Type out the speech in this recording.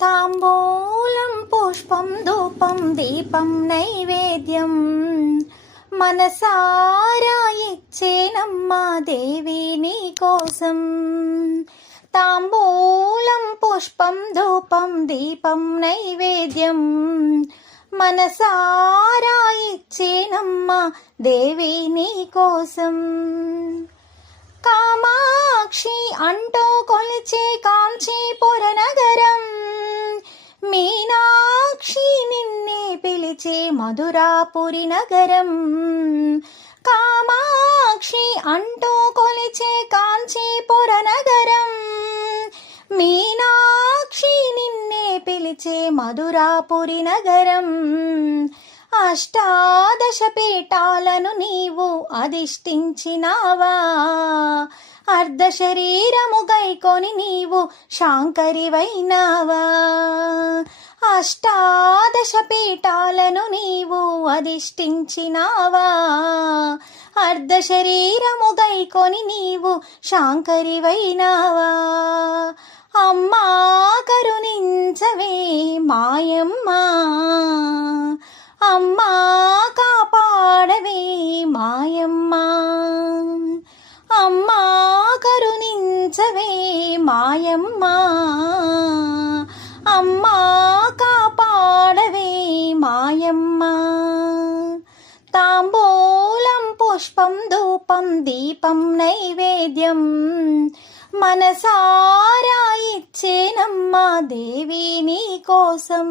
తాంబూలం పుష్పం ధూపం దీపం నైవేద్యం మనసారా ఇచ్చేనమ్మా దేవి నీ కోసం. తాంబూలం పుష్పం ధూపం దీపం నైవేద్యం మనసారా ఇచ్చేనమ్మా దేవి నీ కోసం. కామాక్షి అంటూ కొలిచే కాంచీపుర నగరం, మీనాక్షి నిన్నే పిలిచే మధురాపురి నగరం. కామాక్షి అంటూ కొలిచే కాంచీపుర నగరం, మీనాక్షి నిన్నే పిలిచే మధురాపురి నగరం. అష్టాదశ పీఠాలను నీవు అధిష్ఠించినావా, అర్ధ శరీరము గైకొని నీవు శాంకరివైనావా. అష్టాదశ పీఠాలను నీవు అధిష్ఠించినావా, అర్ధ శరీరము గైకొని నీవు శాంకరివైనావా. అమ్మా కరుణించవే మాయమ్మా, అమ్మా కాపాడవే మాయమ్మా. అమ్మా కరుణించవే మాయమ్మా, అమ్మా కాపాడవే మాయమ్మా. తాంబూలం పుష్పం ధూపం దీపం నైవేద్యం మనసారా ఇచ్చేనమ్మా దేవి నీ కోసం.